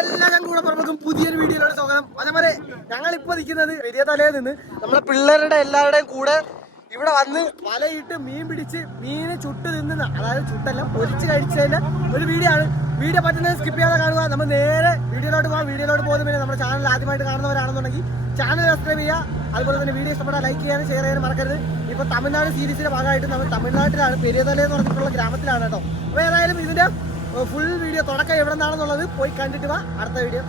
എല്ലാ ഞാൻ കൂടെ പറമ്പും പുതിയൊരു വീഡിയോയിലോട് സ്വാഗതം. അതേപോലെ ഞങ്ങൾ ഇപ്പൊ നിൽക്കുന്നത് വലിയ തലയിൽ നിന്ന് നമ്മുടെ പിള്ളേരുടെ എല്ലാവരുടെയും കൂടെ ഇവിടെ വന്ന് വലയിട്ട് മീൻ പിടിച്ച് മീന് ചുട്ട് തിന്നുന്ന അതായത് ചുട്ടല്ല പൊരിച്ച് കഴിച്ചതിന്റെ ഒരു വീഡിയോ ആണ്. വീഡിയോ പറ്റുന്നത് സ്കിപ്പ് ചെയ്യാതെ കാണുക. നമ്മൾ നേരെ വീഡിയോയിലോട്ട് പോകാം വീഡിയോയിലോട്ട് പോകുന്ന പിന്നെ നമ്മുടെ ചാനൽ ആദ്യമായിട്ട് കാണുന്നവരാണെന്നുണ്ടെങ്കിൽ ചാനൽ സബ്സ്ക്രൈബ് ചെയ്യുക. അതുപോലെ തന്നെ വീഡിയോ ഇഷ്ടപ്പെട്ടാൽ ലൈക്ക് ചെയ്യാനും ഷെയർ ചെയ്യാനും മറക്കരുത്. ഇപ്പൊ തമിഴ്നാട് സീരീസിന്റെ ഭാഗമായിട്ട് നമ്മൾ തമിഴ്നാട്ടിലാണ് പെരിയതല എന്ന് പറഞ്ഞിട്ടുള്ള ഗ്രാമത്തിലാണ് കേട്ടോ. അപ്പൊ ഏതായാലും ഇതിന്റെ ഫുൾ വീഡിയോ തുടക്കം എവിടെ നിന്നാണെന്നുള്ളത് പോയി കണ്ടിട്ട് വാ. അടുത്ത വീഡിയോ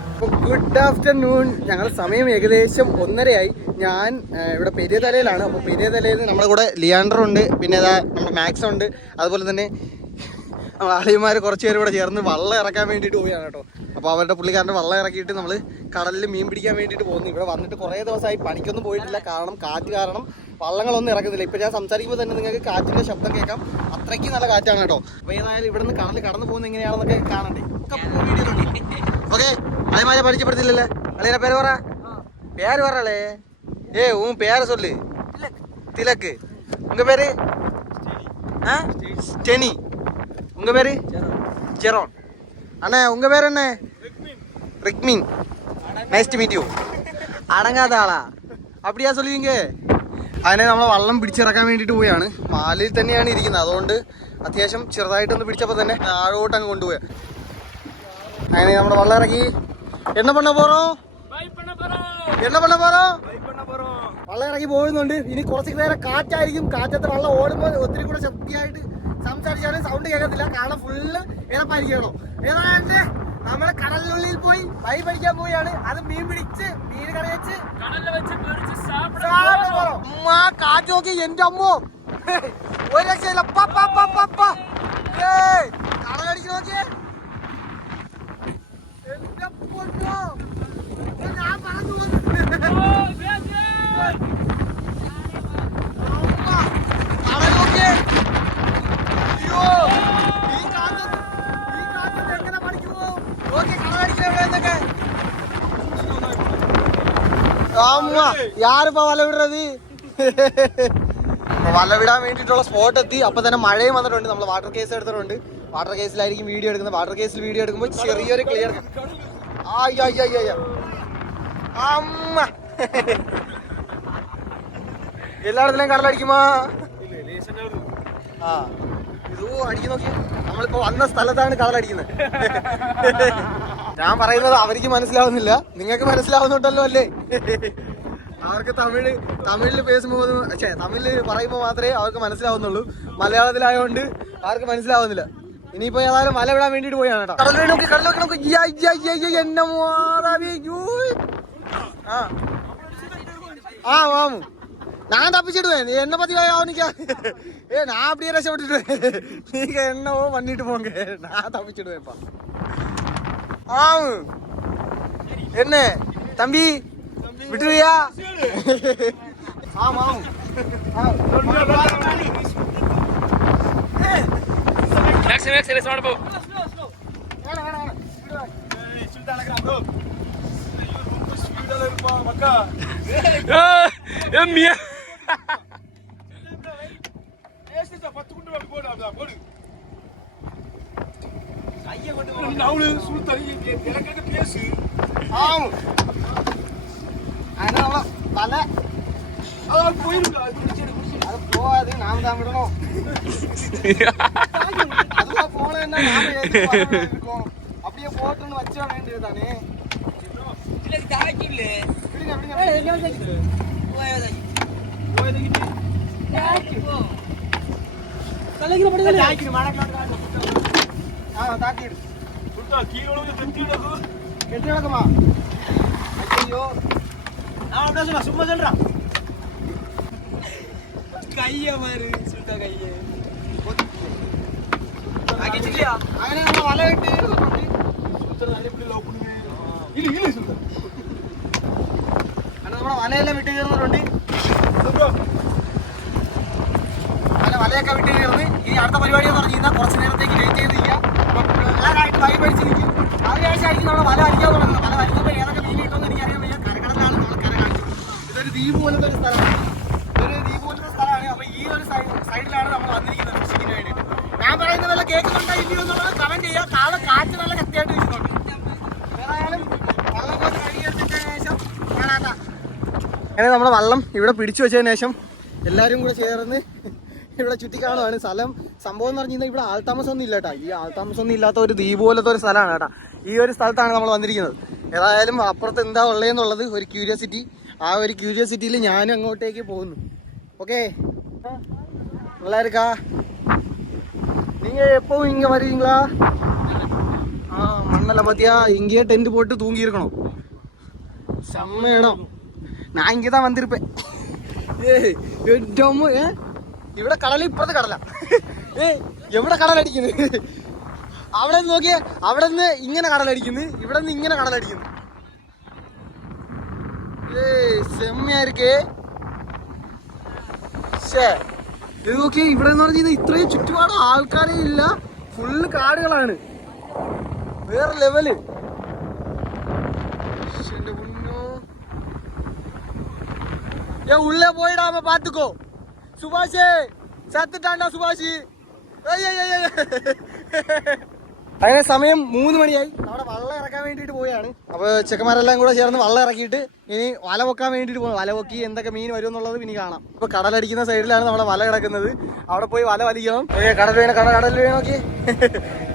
ഗുഡ് ആഫ്റ്റർനൂൺ ഞങ്ങൾ സമയം ഏകദേശം ഒന്നരയായി. ഞാൻ ഇവിടെ പെരിയതലയിലാണ്. അപ്പോൾ പെരിയതലയിൽ നമ്മുടെ കൂടെ ലിയാൻഡർ ഉണ്ട്. പിന്നെ ഇതാ നമ്മുടെ മാക്സ് ഉണ്ട്. അതുപോലെ തന്നെ നമ്മൾ കുറച്ച് പേര് ഇവിടെ ചേർന്ന് വള്ളം ഇറക്കാൻ വേണ്ടിയിട്ട് പോവുകയാണ് കേട്ടോ. അപ്പോൾ അവരുടെ പുള്ളിക്കാരന്റെ വള്ളം ഇറക്കിയിട്ട് നമ്മൾ കടലിൽ മീൻ പിടിക്കാൻ വേണ്ടിയിട്ട് പോകുന്നു. ഇവിടെ വന്നിട്ട് കുറേ ദിവസമായി പണിക്കൊന്നും പോയിട്ടില്ല. കാരണം കാറ്റ് കാരണം വള്ളങ്ങളൊന്നും ഇറക്കുന്നില്ല ഇപ്പം ഞാൻ സംസാരിക്കുമ്പോൾ തന്നെ നിങ്ങൾക്ക് കാറ്റിൻ്റെ ശബ്ദം കേൾക്കാം അത്രയ്ക്ക് നല്ല കാറ്റാണ് കേട്ടോ അപ്പോൾ ഏതായാലും ഇവിടെ നിന്ന് കടലിൽ കടന്നു പോകുന്നത് എങ്ങനെയാണെന്നൊക്കെ കാണണ്ടേ ഒക്കെ വീഡിയോ ഓക്കെ അളിയന്മാരെ പരിചയപ്പെടുത്തില്ലല്ലേ അളിയനെ പേര് പറ പേര് പറളേ ഏ ഉൻ പേര് சொல்லு திலக்கு உங்க பேரு ஆ ஸ்டெனி உங்க பேரு ஜெரோன் அண்ணா உங்க பேர் என்ன ரிக்மின் நைஸ் டு மீட் யூ അടങ്ങാത്ത ആളാ അപ്പടിയാ சொல்லுவீங்க അതിനെ നമ്മൾ വള്ളം പിടിച്ചിറക്കാൻ വേണ്ടിയിട്ട് പോവുകയാണ് മാലിൽ തന്നെയാണ് ഇരിക്കുന്നത്. അതുകൊണ്ട് അത്യാവശ്യം ചെറുതായിട്ടൊന്ന് പിടിച്ചപ്പോൾ തന്നെ താഴോട്ട് അങ്ങ് കൊണ്ടുപോയ. അങ്ങനെ നമ്മുടെ വള്ളം ഇറക്കി. എണ്ണ പണ്ണ പോറോ? എണ്ണ പണ്ണ പോറോ? വള്ളം ഇറങ്ങി പോകുന്നുണ്ട് ഇനി കുറച്ച് നേരം കാറ്റായിരിക്കും. കാറ്റത്ത് വള്ളം ഓടുമ്പോൾ ഒത്തിരി കൂടെ ശക്തിയായിട്ട് സംസാരിച്ചാലും സൗണ്ട് കേൾക്കത്തില്ല. കാരണം ഫുള്ള് ഇറപ്പായിരിക്കണോ ഏതാണ്ട് നമ്മൾ കടലിനുള്ളിൽ പോയി വൈ പഠിക്കാൻ പോവുകയാണ്. അത് മീൻ പിടിച്ച് മീൻ കറി വെച്ച്. ഉമ്മാ കാറ്റോക്കി എന്റെ അമ്മോ. ഒരു രക്ഷയില്ല. കടലടിച്ച് നോക്കിയേ. എന്റെ പൊന്നോ. ഞാൻ പറഞ്ഞു യാരിപ്പോ വല വിടാൻ വേണ്ടിയിട്ടുള്ള സ്പോട്ട് എത്തി. അപ്പൊ തന്നെ മഴയും വന്നിട്ടുണ്ട്. നമ്മൾ വാട്ടർ കേസ് എടുത്തിട്ടുണ്ട്. വാട്ടർ കേസിലായിരിക്കും വീഡിയോ എടുക്കുന്നത്. വാട്ടർ കേസിൽ വീഡിയോ എടുക്കുമ്പോൾ ചെറിയൊരു ക്ലിയർ അമ്മ. എല്ലായിടത്തിലും കടലടിക്കുമാ? ആ. ഇതോ അടിക്കുന്നോക്കി നോക്കി നമ്മളിപ്പോ വന്ന സ്ഥലത്താണ് കടലടിക്കുന്നത്. ഞാൻ പറയുന്നത് അവർക്ക് മനസ്സിലാവുന്നില്ല നിങ്ങൾക്ക് മനസ്സിലാവുന്നുണ്ടല്ലോ അല്ലേ അവർക്ക് തമിഴ് തമിഴിൽ പേസുമ്പോൾ ഛേ തമിഴിൽ പറയുമ്പോൾ മാത്രമേ അവർക്ക് മനസ്സിലാവുന്നുള്ളൂ മലയാളത്തിലായതുകൊണ്ട് അവർക്ക് മനസ്സിലാവുന്നില്ല ഇനിയിപ്പോ ഏതായാലും മല വിടാൻ വേണ്ടിട്ട് പോയാണ് കേട്ടോ കടലിൽ നോക്കി കടലിൽ നോക്കി നോക്കി യ്യ, യ്യ, യ്യ, യ്യ, എന്നെ മാതാവേ, യ്യോ. ആ ஆ ஆமாம் நான் தப்பிச்சிடுவேன் நீ என்ன பத்தி அவனுக்கு ஏ நான் அப்படியே ரசப்பட்டுடுவேன் நீங்க என்னவோ பண்ணிட்டு போங்க நான் தப்பிச்சிடுவேன்ப்பா ஆம். என்ன தம்பி? விட்டுருவியா? ஆமாம் மேக்ஸ் மேக்ஸ் ரேஸ் மாடு போ ஏ மியா. பத்து குண்டு போடு போடு. அவனு சுத்தறி எனக்கு பேசு. ஆமாம் அதனால பல அதான் போயிருக்கு அது குடிச்சிட்டு அது போகாது நாம் தான் விடணும். அதுவா போனேன்னா நாம இருக்கோம் அப்படியே போட்டுன்னு வச்ச வேண்டியது தானே. இல்லை தாக்கி இல்லை. விடுங்க விடுங்க. போய் தாக்கி போ. தலைக்கிற படிக்கல தாக்கிடு மடக்கலாம் தாக்கிடு சுட்டா கீழே தெத்தி நடக்கும் கெட்டி நடக்குமா ஐயோ நான் அப்படியே சொல்ல சும்மா சொல்றான் விட்டு. കഥയൊക്കെ വിട്ടിരുന്ന് ഇനി അടുത്ത പരിപാടി എന്ന് പറഞ്ഞു കഴിഞ്ഞാൽ കുറച്ച് നേരത്തേക്ക് ലേറ്റ് ചെയ്ത് നിൽക്കുക അപ്പം പിള്ളേരായിട്ട് വൈ പഠിച്ച് നിൽക്കും അതിനാഴ്ചയായിരിക്കും നമ്മൾ വല വലിക്കാൻ തുടങ്ങുന്നത്. വല വലിക്കുമ്പോൾ ഏതൊക്കെ മീൻ കിട്ടുമെന്ന് എനിക്കറിയാൻ വയ്യ. കരക്കടലാണ് നമ്മൾ കര കാണിച്ചത്. ഇതൊരു ദ്വീപ് പോലത്തെ ഒരു സ്ഥലമാണ്. ഇതൊരു ദ്വീപ് പോലത്തെ സ്ഥലമാണ്. അപ്പോൾ ഈ ഒരു സൈഡിലാണ് നമ്മൾ വന്നിരിക്കുന്നത് ഫിഷിങ്ങിന് വേണ്ടിയിട്ട്. ഞാൻ പറയുന്ന വല്ല കേൾക്കുന്നുണ്ടോ ഇല്ലയോ എന്നുള്ളത് കമന്റ് ചെയ്യുക. കാളെ കാറ്റ് നല്ല കത്തിയായിട്ട് വെച്ചിട്ടുണ്ട് ഏതായാലും വള്ളം കൊണ്ട് കഴുകിയെടുത്തതിന് ശേഷം അങ്ങനെ നമ്മൾ വള്ളം ഇവിടെ പിടിച്ചു വെച്ചതിന് ശേഷം എല്ലാവരും കൂടെ ചേർന്ന് ഇവിടെ ചുറ്റിക്കാണുവാണ് സ്ഥലം സംഭവം എന്ന് പറഞ്ഞു കഴിഞ്ഞാൽ ഇവിടെ ആൾത്താമസം ഒന്നും ഇല്ല കേട്ടോ ഈ ആൾത്താമസം ഒന്നും ഇല്ലാത്ത ഒരു ദ്വീപ് പോലത്തെ ഒരു സ്ഥലമാണ് കേട്ടോ ഈ ഒരു സ്ഥലത്താണ് നമ്മൾ വന്നിരിക്കുന്നത് ഏതായാലും അപ്പുറത്ത് എന്താ ഉള്ളതെന്നുള്ളത് ഒരു ക്യൂരിയോസിറ്റി ആ ഒരു ക്യൂരിയോസിറ്റിയിൽ ഞാനും അങ്ങോട്ടേക്ക് പോകുന്നു ഓക്കെ நல்லா இருக்கா நீங்க எப்பவும் இங்க வருவீங்களா ஆ மண்ணல பாத்தியா இங்கேயே டென்ட் போட்டு தூங்கி இருக்கணும் செம்ம இடம் நான் இங்கே தான் வந்திருப்பேன் ഏയ് ഏറ്റവും ഏ ഇവിടെ കടൽ ഇപ്പുറത്തെ കടല. ഏ എവിടെ കടലടിക്കുന്നു? അവിടെ നിന്ന് നോക്കിയേ അവിടെ നിന്ന് ഇങ്ങനെ കടലടിക്കുന്നു ഇവിടെ നിന്ന് ഇങ്ങനെ കടലടിക്കുന്നു. ഏയ് സെമ്മയായിരിക്കേ. ഇത് നോക്കിയേ ഇവിടെ എന്ന് പറഞ്ഞാൽ ഇത്രയും ചുറ്റുപാട് ആൾക്കാരേ ഇല്ല ഫുള്ള് കാടുകളാണ്. വേറെ ലെവൽ ഉള്ളേ പോയിടാമ പാത്തുക്കോ. സുഭാഷേ ചത്തിട്ടാണ്ടാ സുഭാഷി? അങ്ങനെ സമയം മൂന്ന് മണിയായി. അവിടെ വള്ളം ഇറക്കാൻ വേണ്ടിയിട്ട് പോയാണ് അപ്പോൾ ചെക്കന്മാരെല്ലാം കൂടെ ചേർന്ന് വള്ളം ഇറക്കിയിട്ട് ഇനി വല പൊക്കാൻ വേണ്ടിട്ട് പോകും വല പൊക്കി എന്തൊക്കെ മീൻ വരും എന്നുള്ളത് ഇനി കാണാം. അപ്പോൾ കടലടിക്കുന്ന സൈഡിലാണ് നമ്മുടെ വല കിടക്കുന്നത്. അവിടെ പോയി വല വലിക്കണം. കടൽ വേണം കട കടൽ വേണം നോക്കി.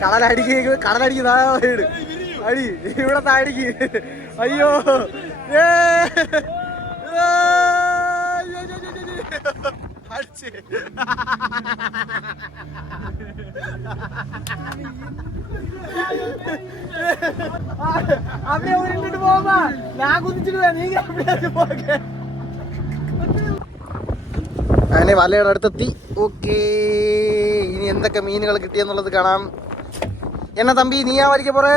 കടലടിക്ക് കടലടിക്കുന്ന സൈഡ് അടി ഇവിടെ താടിക്ക് അയ്യോ. ഏ അവിടെ ഉരുണ്ടിട്ട് പോകുമ്പോ ഞാൻ കുതിച്ചിട്ട് നീ അവിടെ പോകെ അങ്ങനെ വലയുടെ അടുത്തെത്തി. ഓക്കേ. ഇനി എന്തൊക്കെ മീനുകൾ കിട്ടിയെന്നുള്ളത് കാണാം. എന്നാ തമ്പി നീയാ വരിക്ക പോറേ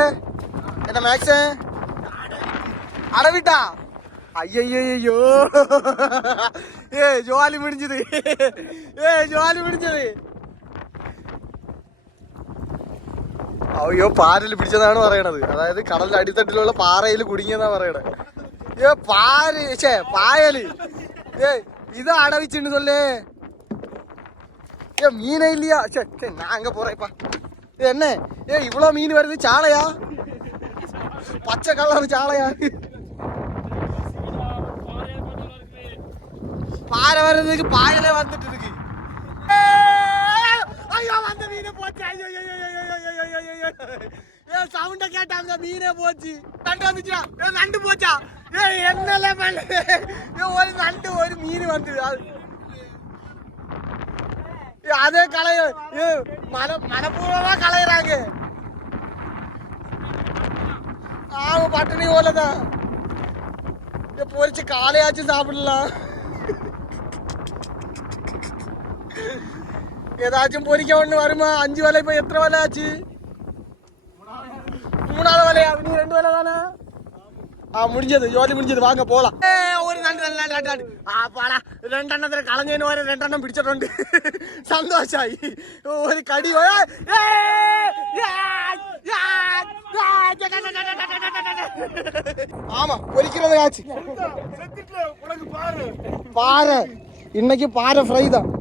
എന്നാ മാക്സ്. അടവിട്ടാ. അയ്യയ്യോ ഏ ജോലി പിടിച്ചത്. ഏ ജോലി പിടിച്ചത്. അയ്യോ പാരൽ പിടിച്ചതാണ് പറയണത്. അതായത് കടലിന്റെ അടിത്തട്ടിലുള്ള പാറയിൽ കുടുങ്ങിയെന്നാ പറയണത്. ഏ പാര് ഛേ പായൽ. ഏ ഇത് അടവിച്ചിണ്ട് സൊല്ലേ ഏ മീന ഇല്ലയാ ഞാൻ അങ്ങ് പോറേപ്പാ എന്നെ. ഏ ഇവളോ മീൻ വരുന്നത് ചാളയാ? പച്ച കളർ ചാളയാ. பாறை வர்றதுக்கு பாயலே வந்துட்டு இருக்கு. ஏய், ஐயோ வந்த மீனே போச்சு. ஐயோ ஐயோ, ஐயோ, ஐயோ, ஐயோ, ஏ சவுண்ட கேட்டா அந்த மீனே போச்சு. நண்டு வந்துச்சா? ஏ நண்டு போச்சா? ஏ என்னல பண்ணுது ஏ ஒரு நண்டு ஒரு மீன் வந்து அதே கலைய மன மனப்பூர்வமா கலையிறாங்க ஆமா பட்டினி போலதான் ஏய், பொரிச்சு காலையாச்சும் சாப்பிடலாம். ஏதாச்சும் பொரிக்க ஒண்ணு வருமா அஞ்சு வலை இப்ப எத்தனை வலை ஆச்சு மூணாவது வலையா நீ ரெண்டு வலை தானே ആ മുടിഞ്ഞത് ജോലി മുടിഞ്ഞത് വാങ്ങ പോളാം ഒരു രണ്ട് നല്ല രണ്ട് രണ്ട് ആ പാടാ രണ്ടെണ്ണത്തിന് കളഞ്ഞതിന് പോലെ രണ്ടെണ്ണം പിടിച്ചിട്ടുണ്ട് സന്തോഷായി ഒരു കടി പോയാ ஆமா பொரிக்கிறது காச்சு പാര ഇന്നക്ക് പാര ഫ്രൈ தான் Guys,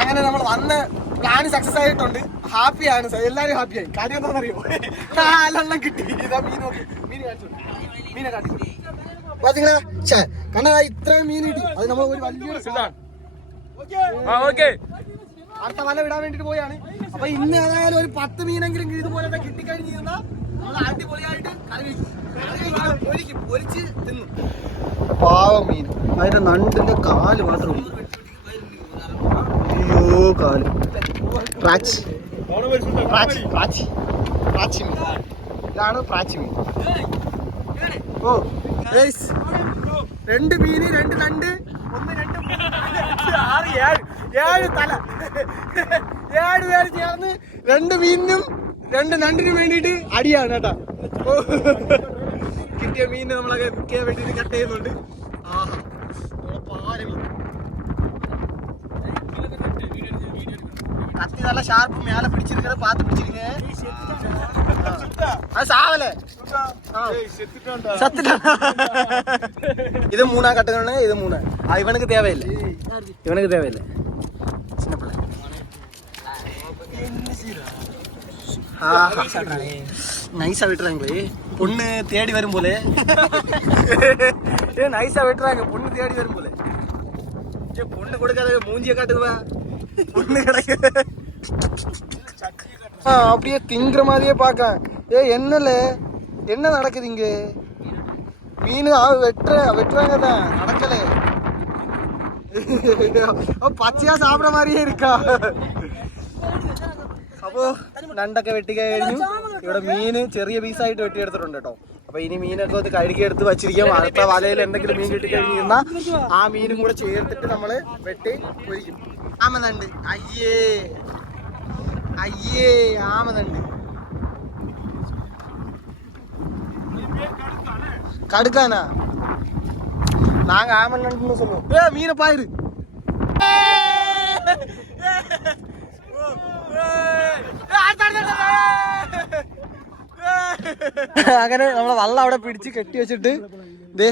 അങ്ങനെ നമ്മൾ വന്ന പ്ലാൻ സക്സസ് ആയിട്ടുണ്ട്. ഹാപ്പി ഹാപ്പിയാണ് എല്ലാരും ഹാപ്പിയായി കാര്യം എന്താണെന്നറിയോ? നാലെണ്ണം കിട്ടി. ഇതാ മീൻ നോക്കി. മീൻ കാണിച്ചു മീനെ കാണിച്ചു പാത്തിങ്ങളെ ഛേ കണ്ടാ? ഇത്രയും മീൻ കിട്ടി. അത് നമ്മൾ ഒരു വലിയൊരു ഇതാണ്. ആ ഓക്കെ. അടുത്ത വല വിടാൻ വേണ്ടിട്ട് പോയാണ്. അപ്പൊ ഇന്ന് ഏതായാലും ഒരു പത്ത് മീനെങ്കിലും ഇതുപോലെ കിട്ടിക്കഴിഞ്ഞ് കഴിഞ്ഞാൽ നമ്മൾ അടിപൊളിയായിട്ട് കറി പൊരിച്ച് തിന്നും. പാവം മീൻ. അതിന്റെ നണ്ടിന്റെ കാൽ മാത്രം കാൽ പ്രാച്ചി. പ്രാച്ചി പ്രാച്ചി. പ്രാച്ചി മീൻ ഇതാണ് പ്രാച്ചി മീൻ ഓ ഗൈസ് രണ്ട് മീന് രണ്ട് നണ്ട് ഒന്ന് രണ്ട് ആറ് ഏഴ്. ഏഴ് തല. ഏഴ് പേര് ചേർന്ന് രണ്ട് മീനിനും രണ്ട് നണ്ടിനും വേണ്ടിയിട്ട് അടിയാണ് കേട്ടാ. കിട്ടിയ മീനിനെ നമ്മളൊക്കെ വിൽക്കാൻ വേണ്ടിയിട്ട് കട്ട് ചെയ്യുന്നുണ്ട്. கத்தி நல்லா ஷார்ப்பு மேல பிடிச்சிருக்கிற பார்த்து பிடிச்சிருங்க. அது சாவல சத்துட்டான் இது மூணா கட்டணும் இது மூணா. அது இவனுக்கு தேவையில்லை. இவனுக்கு தேவையில்லை. சின்ன பிள்ளை. நைஸா வெட்டுறாங்களே பொண்ணு தேடி வரும் போல. ஏ நைஸா வெட்டுறாங்க. பொண்ணு தேடி வரும் போல. பொண்ணு கொடுக்காத மூஞ்சிய காட்டுவா பொண்ணு கிடைக்க ஆ அப்படியே திங்குற மாதிரியே பார்க்க ஏ என்னல என்ன நடக்குது இங்க மீன் ஆ, வெட்டுற வெட்டுறாங்க தான் நடக்கல அப்ப പച്ചയാ സാപ്പിട മാറിയേ ഇരിക്കാ അപ്പോ നണ്ടൊക്കെ വെട്ടി കഴിഞ്ഞു ഇവിടെ മീന് ചെറിയ പീസായിട്ട് വെട്ടിയെടുത്തിട്ടുണ്ട് കേട്ടോ അപ്പൊ ഇനി മീനൊക്കെ ഒന്ന് കഴുകി എടുത്ത് വച്ചിരിക്കാം അടുത്ത വലയിൽ എന്തെങ്കിലും മീൻ കിട്ടി കഴിഞ്ഞാ ആ മീനും കൂടെ ചേർത്തിട്ട് നമ്മള് വെട്ടി പൊരിക്കും ആമനണ്ട് അയ്യേ അയ്യേ ആമനണ്ട് கடுக்கானா நாங்க ஆமன் நண்டுன்னு சொல்லுவோம் ஏ மீனை பாயிரு അങ്ങനെ നമ്മളെ വള്ളം അവിടെ പിടിച്ച് കെട്ടി വെച്ചിട്ട് ദേ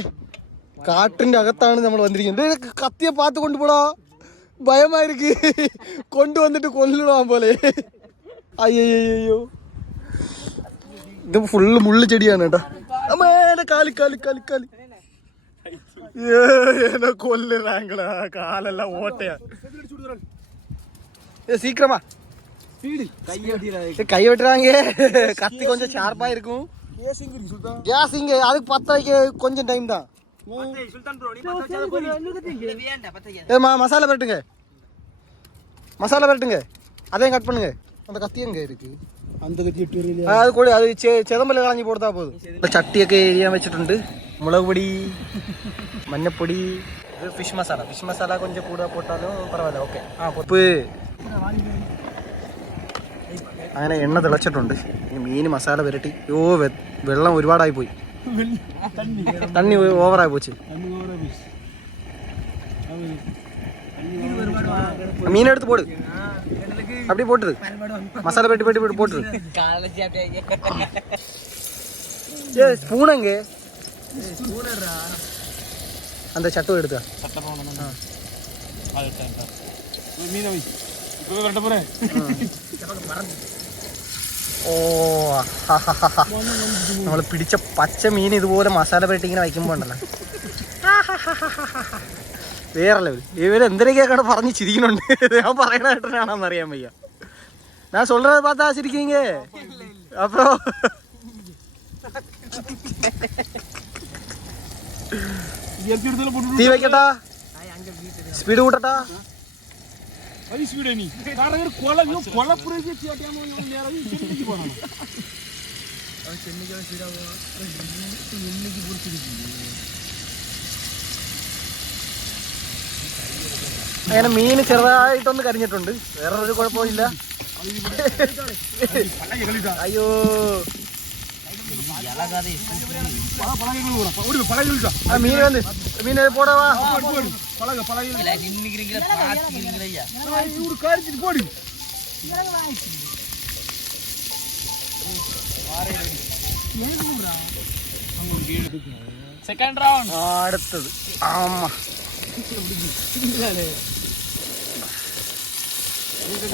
കാട്ടിന്റെ അകത്താണ് നമ്മൾ വന്നിരിക്കുന്നത് കത്തിയെ പാത്ത് കൊണ്ടുപോടാ ഭയമായിരിക്കും കൊണ്ടുവന്നിട്ട് കൊല്ലിടാൻ പോലെ അയ്യോ ഇത് ഫുള്ള് മുള്ള് ചെടിയാണ് കേട്ടോ അമ്മേനെ കാലി കാലി കാലി കാലി ഏനെ കൊല്ലുറാങ്കള കാലെല്ലാം ഓട്ടയാ சீக்கிரமா கையை வெட்டுறாங்க கத்தி கொஞ்சம் ஷார்ப்பா கேஸ் இங்க அதுக்கு பத்த வைக்க கொஞ்சம் டைம் தான் ஏ மா மசாலா பரட்டுங்க மசாலா பரட்டுங்க அதையும் கட் பண்ணுங்க அந்த கத்தி எங்க இருக்கு அந்த கத்தி எட்டு வரையில ആ, അത് കൂടി അത് ചെ- ചെതമ്പല് കളഞ്ഞു കൊടുത്താൽ പോതും ഇവിടെ ചട്ടിയൊക്കെ എരിയാൻ വെച്ചിട്ടുണ്ട് മുളക് പൊടി മഞ്ഞപ്പൊടി ഇത് ഫിഷ് മസാല ഫിഷ് മസാല കൊഞ്ചം കൂടെ പോട്ടാലും പറവല്ല ഓക്കെ ആ ഉപ്പ് അങ്ങനെ എണ്ണ തിളച്ചിട്ടുണ്ട് ഇനി മീൻ മസാല പുരട്ടി യോ വെ- വെള്ളം ഒരുപാടായി പോയി തണ്ണി ഓവറായി പോച്ച് മീനെടുത്ത് പോട് அப்படி போட்டுரு மசாலா பெட்டி பெட்டி பெட்டி போட்டுரு ஏ ஸ்பூன் எங்க அந்த சட்டம் எடுத்தா மீனவை இப்போ வரட்ட போறேன் ഓ നമ്മൾ പിടിച്ച പച്ച മീൻ ഇതുപോലെ മസാല പെട്ടി ഇങ്ങനെ വയ്ക്കുമ്പോ ഉണ്ടല്ലോ. വേറെ ലെവൽ ഇവരെന്തിനൊക്കെയാണ് പറഞ്ഞ് ചിരിക്കണുണ്ട് ഞാൻ പറയണ കേട്ടനാണെന്ന് അറിയാൻ വയ്യ. ഞാൻ സൊല്ലത് പാത്താ ചിരിക്കീങ്ക അപ്പോ തീ വെക്കട്ടാ. സ്പീഡ് കൂട്ടട്ടാ. അങ്ങനെ മീൻ ചെറുതായിട്ടൊന്ന് കരിഞ്ഞിട്ടുണ്ട്. വേറെ ഒരു കുഴപ്പമില്ല അയ്യോ മീൻ വേണ്ട? மீன் போடவா? போடு பழக பழகி நின்னுக்கிறீங்களா பார்த்துக்கிறீங்களா ஐயா இவரு கடிச்சிட்டு போடு செகண்ட் ரவுண்ட் அடுத்தது. ஆமா.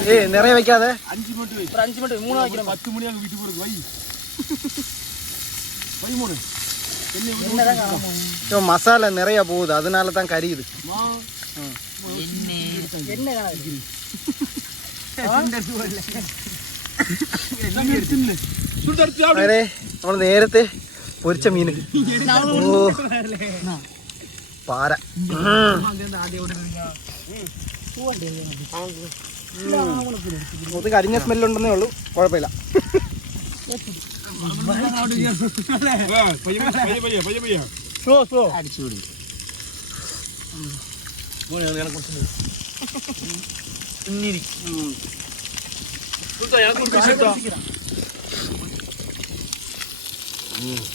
ஏய் நிறைய வைக்காத. அஞ்சு மட்டும் அஞ்சு மட்டும் மூணு வைக்கிறேன் பத்து மணி அங்கே வீட்டு போறதுக்கு வை. வை மூணு ഇപ്പൊ മസാല നിറയെ പോകുത് അതിനാല താൻ കരിയുത് மா சுடுதடுத்து അങ്ങനെ നമ്മൾ നേരത്തെ പൊരിച്ച മീന് ഓ പാര ഇത് കരിഞ്ഞ സ്മെല്ലുണ്ടെന്നേ ഉള്ളൂ കുഴപ്പമില്ല ஸ்லோ ஸ்லோ அடிச்சு விடு எனக்கு இன்னிரி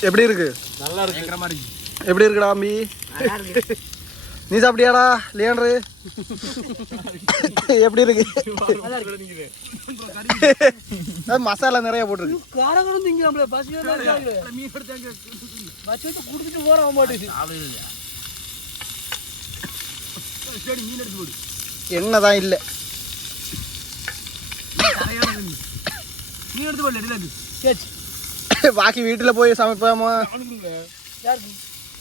எப்படி இருக்கு நல்லா இருக்கு? எப்படி இருக்குடா அம்பி? நீ சாப்பிட்டியாடா லியாண்டரு எப்படி இருக்கு? மசாலா நிறைய போட்டிருக்கு. என்னதான் இல்லை. பாக்கி வீட்டுல போய் சமைப்பாமா? யாருக்கு?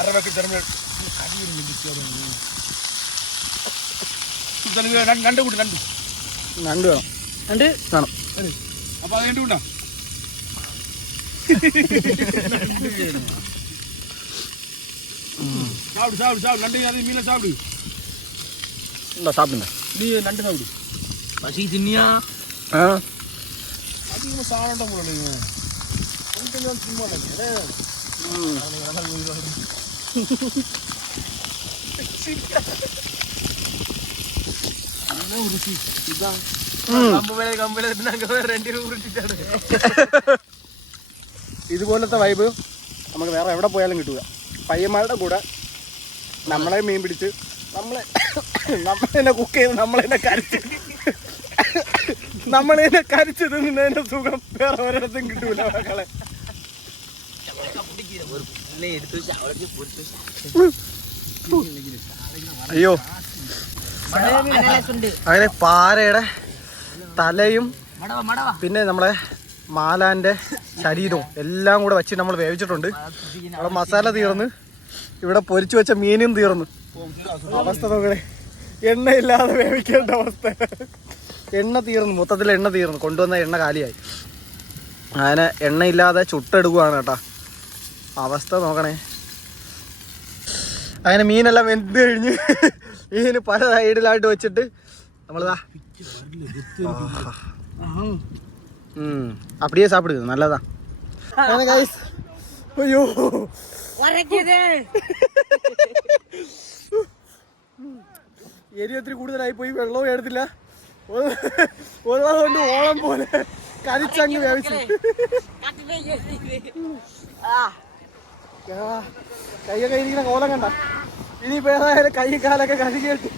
அரவக்கு தருமிழ் கடியில் மிதிச்சு தனக்கு நண்டு கூட்டு நண்டு. நண்டு வேணும். நண்டு? வேணும். அப்போ அது நண்டு கூட்டா சாப்பிடு சாப்பிடு சாப்பிடு. நண்டு அது மீனை சாப்பிடு. இல்லை சாப்பிடுங்க. நீ நண்டு சாப்பிடு. பசி தின்னியா? ஆ? அதிகமாக சாப்பிட முடியலைங்க நீங்கள் சும்மா ம். ഇതുപോലത്തെ വൈബ് നമുക്ക് വേറെ എവിടെ പോയാലും കിട്ടുക പയ്യന്മാരുടെ കൂടെ നമ്മളെ മീൻ പിടിച്ച് നമ്മളെ നമ്മളെന്നെ കുക്ക് ചെയ്ത് നമ്മളെന്നെ കരച്ച് നമ്മളെന്നെ കരച്ച് തിന്നുന്നതിന്റെ സുഖം വേറെ ഒരിടത്തും കിട്ടൂല മക്കളെ. അയ്യോ. അങ്ങനെ പാരയുടെ തലയും പിന്നെ നമ്മളെ മാലാന്റെ ശരീരവും എല്ലാം കൂടെ വെച്ച് നമ്മൾ വേവിച്ചിട്ടുണ്ട്. അവിടെ മസാല തീർന്ന്. ഇവിടെ പൊരിച്ചു വെച്ച മീനും തീർന്നു. അവസ്ഥ നോക്കണേ. എണ്ണയില്ലാതെ വേവിക്കേണ്ട അവസ്ഥ. എണ്ണ തീർന്നു മൊത്തത്തിൽ എണ്ണ തീർന്നു. കൊണ്ടുവന്ന എണ്ണ കാലിയായി. അങ്ങനെ എണ്ണയില്ലാതെ ചുട്ടെടുക്കുകയാണ് കേട്ടാ. അവസ്ഥ നോക്കണേ. അങ്ങനെ മീനെല്ലാം വെന്ത് കഴിഞ്ഞ് മീന് പല സൈഡിലായിട്ട് വെച്ചിട്ട് നമ്മളിതാ അപ്പടിയേ സാപ്പിടുക നല്ലതാ. അയ്യോ. എരി ഒത്തിരി കൂടുതലായി പോയി. വെള്ളവും എടുത്തില്ല. ഉള്ളതുകൊണ്ട് ഓളം പോലെ കരിച്ചങ്ങ് വേവിച്ചു കൈയൊക്കെ ഇരിക്കുന്ന കോലം കണ്ട. ഇനിയിപ്പോ ഏതായാലും കൈ കാലൊക്കെ കഴുകിയിട്ട്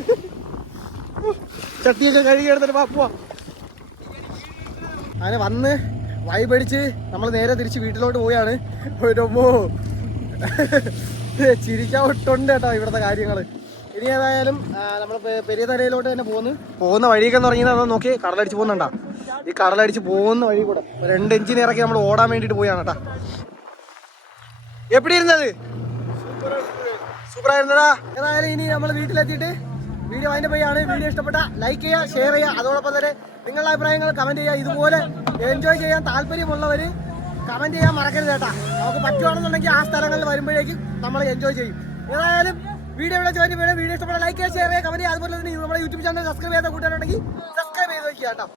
ചട്ടിയൊക്കെ കഴുകിയെടുത്തിട്ട് പാപ്പുവാ അങ്ങനെ വന്ന് വൈബടിച്ച് നമ്മൾ നേരെ തിരിച്ച് വീട്ടിലോട്ട് പോയാണ് ഒരമ്മോ ചിരിക്കാൻ ഒട്ടുണ്ട് കേട്ടോ ഇവിടുത്തെ കാര്യങ്ങൾ ഇനി ഏതായാലും നമ്മൾ പെരിയ തലയിലോട്ട് തന്നെ പോകുന്നു. പോകുന്ന വഴിയൊക്കെ എന്ന് പറഞ്ഞാൽ നോക്കി കടലടിച്ച് പോകുന്നുണ്ടാ. ഈ കടലടിച്ച് പോകുന്ന വഴി കൂടെ. രണ്ട് എഞ്ചിൻ നമ്മൾ ഓടാൻ വേണ്ടിയിട്ട് പോയാണ് കേട്ടാ. എപ്പിടി ഇരുന്നത് സൂപ്പർ ആയിരുന്നടാ ഏതായാലും ഇനി നമ്മൾ വീട്ടിലെത്തിയിട്ട് വീഡിയോ അതിന്റെ പോയാണ് വീഡിയോ ഇഷ്ടപ്പെട്ട ലൈക്ക് ചെയ്യുക ഷെയർ ചെയ്യുക. അതോടൊപ്പം തന്നെ നിങ്ങളുടെ അഭിപ്രായങ്ങൾ കമന്റ് ചെയ്യുക. ഇതുപോലെ എൻജോയ് ചെയ്യാൻ താല്പര്യമുള്ളവർ കമന്റ് ചെയ്യാൻ മറക്കരുത് കേട്ടാ. നമുക്ക് പറ്റുവാണെന്നുണ്ടെങ്കിൽ ആ സ്ഥലങ്ങളിൽ വരുമ്പോഴേക്കും നമ്മൾ എൻജോയ് ചെയ്യും. ഏതായാലും വീഡിയോ ഇവിടെ ജോയിൻ വീഡിയോ ഇഷ്ടപ്പെട്ട ലൈക്ക് ചെയ്യുക ഷെയർ ചെയ്യുക കമന്റ് ചെയ്യുക. അതുപോലെ തന്നെ നമ്മുടെ യൂട്യൂബ് ചാനൽ സബ്സ്ക്രൈബ് ചെയ്ത കൂട്ടുകാരുണ്ടെങ്കിൽ സബ്സ്ക്രൈബ് ചെയ്ത് വയ്ക്കുക കേട്ടോ.